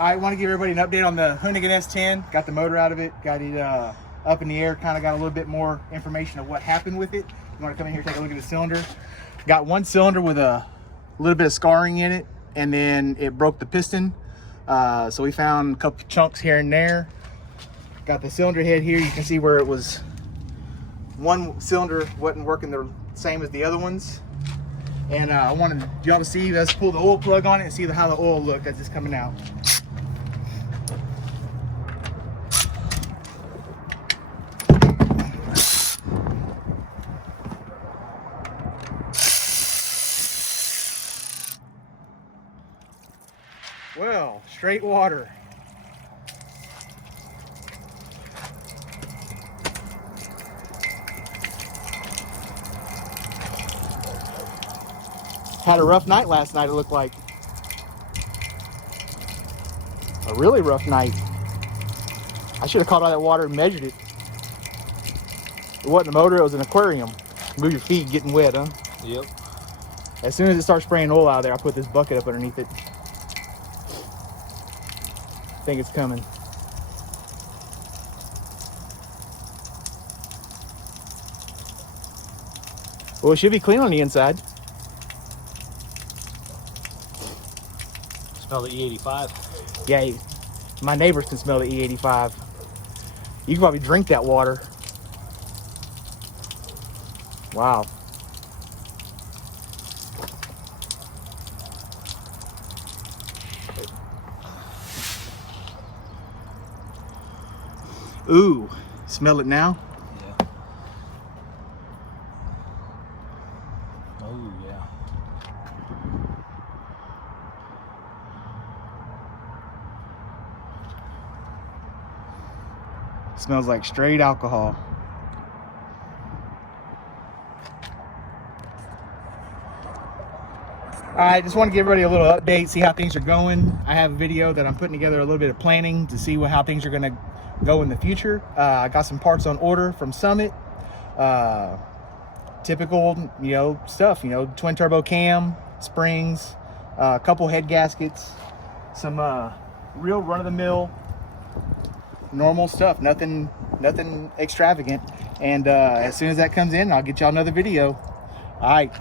I want to give everybody an update on the Hoonigan S10. Got the motor out of it, got it up in the air, kind of got a little bit more information of what happened with it. You want to come in here, take a look at the cylinder. Got one cylinder with a little bit of scarring in it, and then it broke the piston. So we found a couple chunks here and there. Got the cylinder head here. You can see where it was, one cylinder wasn't working the same as the other ones. And I wanted y'all to see, let's pull the oil plug on it and see how the oil looked as it's coming out. Well, straight water. Had a rough night last night, it looked like. A really rough night. I should have caught all that water and measured it. It wasn't a motor, it was an aquarium. Move your feet, getting wet, huh? Yep. As soon as it starts spraying oil out of there, I'll put this bucket up underneath it. I think it's coming. Well, it should be clean on the inside. Smell the E85. Yeah, my neighbors can smell the E85. You can probably drink that water. Wow. Ooh, smell it now? Yeah. Oh, yeah. Smells like straight alcohol. Alright, just want to give everybody a little update, see how things are going. I have a video that I'm putting together, a little bit of planning to see how things are going to go in the future. I got some parts on order from Summit. Typical, stuff, twin turbo cam, springs, a couple head gaskets, some real run-of-the-mill normal stuff, nothing extravagant. And as soon as that comes in, I'll get y'all another video. All right.